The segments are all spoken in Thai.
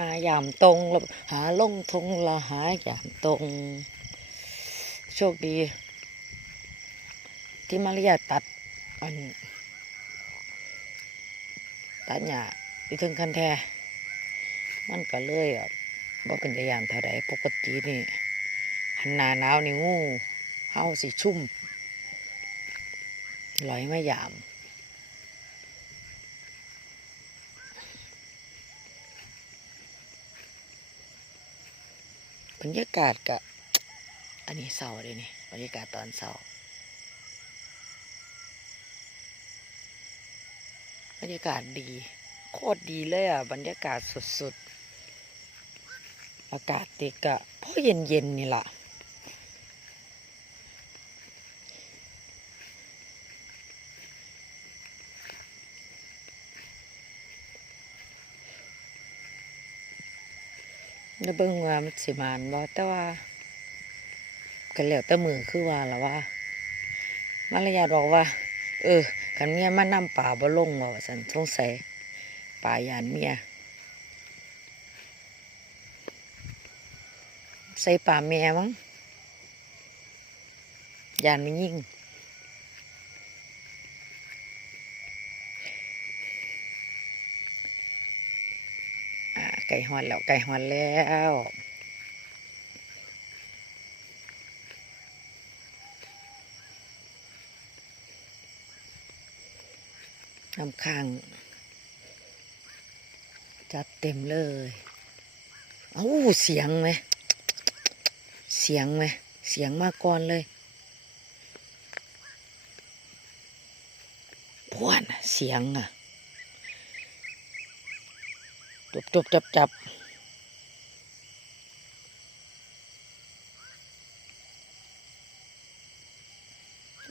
หายามตรงหาลงทงละหายามตรง โชคดี ที่มาริยาตัดอันตัดหญ้าอยู่ถึงคันแท้มันก็เลยอะบ่เป็นตะยานเท่าใดปกตินี่หันหนาหนาวนี่งูเฮาสิชุ่มลอยไม่ยาม บรรยากาศกะอันนี้เศร้าเลยนี่บรรยากาศตอนเศร้าบรรยากาศดี โคตรดีเลยอะ บรรยากาศสุดๆ อากาศติกะเพราะเย็นๆนี่แหละ แล้วเบิ่งว่ามันสิมานบ่แต่ว่าก็แล้วแต่มือคือว่าละว่า มารยาบอกว่า เออคันเมียมานำป่าบ่ลงว่าซั่นสงสัยป่ายานเมียใส่ป่าแม่มั้งยานไม่ยิ่ง ไก่ฮอนแล้วไก่ฮอนแล้วน้ำข้างจัดเต็มเลยเอ้าเสียงไหม เสียงไหม เสียงมาก่อนเลยพวนนะเสียงอะ จุบจุบจับจับ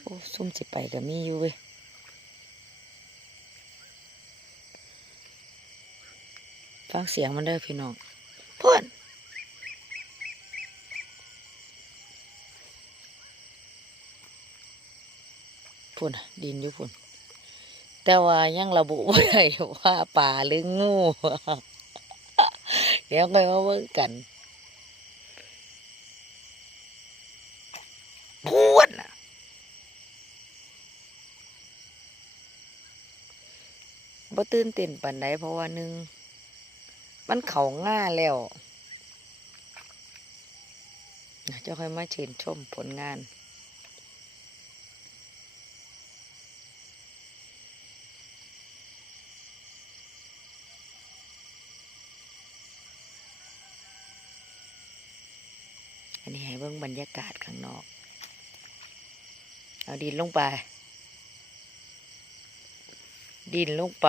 โอ้ซุ่มสิไปก็มีอยู่เว้ยฟังเสียงมันเด้อพี่น้องเพื่อนพุ่นน่ะดินอยู่พุ่นแต่ว่ายังระบุไม่ได้ว่าป่าหรืองู เดี๋ยวค่อยมาเบิ่งกันพูดนะบ่ตื่นเต้นปานใดเพราะว่าหนึ่งมันเขาง่าแล้วนะค่อยมาชื่นชมผลงาน อันนี้ให้เบิ่งบรรยากาศข้างนอก เอาดินลงไป ดินลงไป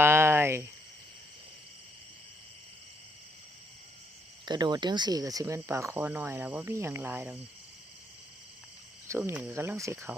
กระโดดยังสี่กับซีเมนต์ปากคอหน่อยแล้วว่ามีอย่างลายดอกซุ่มนี่ก็กำลังสิเขา